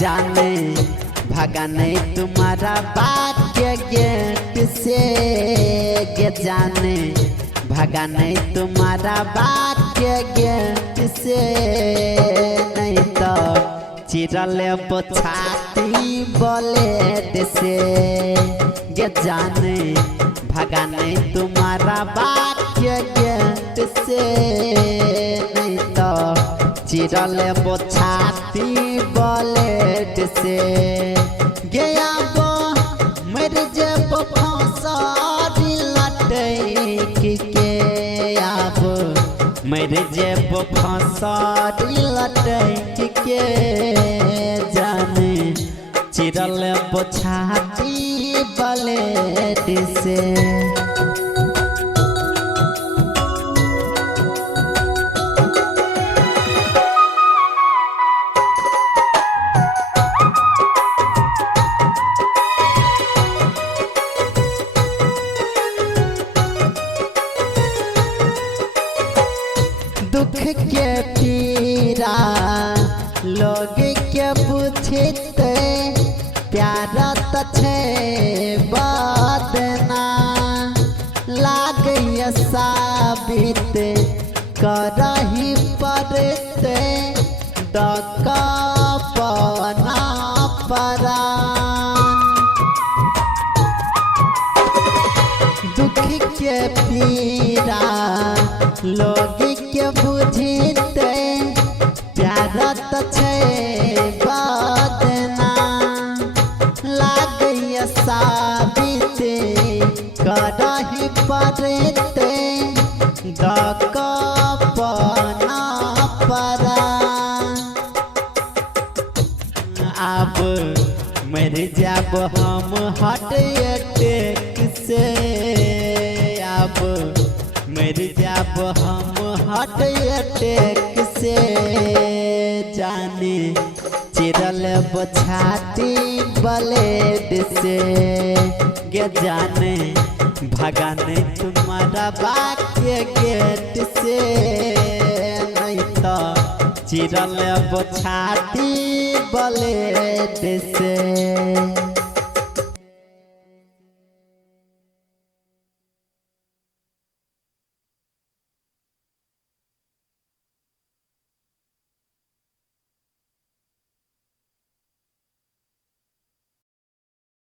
जाने भागा नहीं तुम्हारा बात के गेट से गे जाने भागा नहीं तुम्हारा बात के गेट से नहीं तो चिरल छाती ब्लेड से गे जाने भागा नहीं तुम्हारा बात के गेट से नहीं तो चिरल छाती ब्लेड से गया वो मेरे जब फांसी लटक के अब मेरे जब फांसी लटक के जाने चिरल छाती ब्लेड से दुख के पीरा लोग के बुझते प्यारा तछे बदना लाग साबित करही पड़ते डका पना परान दुख के पीरा लोग के बुझते प्यारा तछे बदना लाग साबित करही पड़ते डका पना परा अब मर जाब हम हार्ट अटैक से अब मर जाब हम हार्ट अटैक से जाने चिरल छाती ब्लेड से गे जाने भगाने तुम्हारा बाक्य गेट से नहीं तो चिरल छाती ब्लेड से।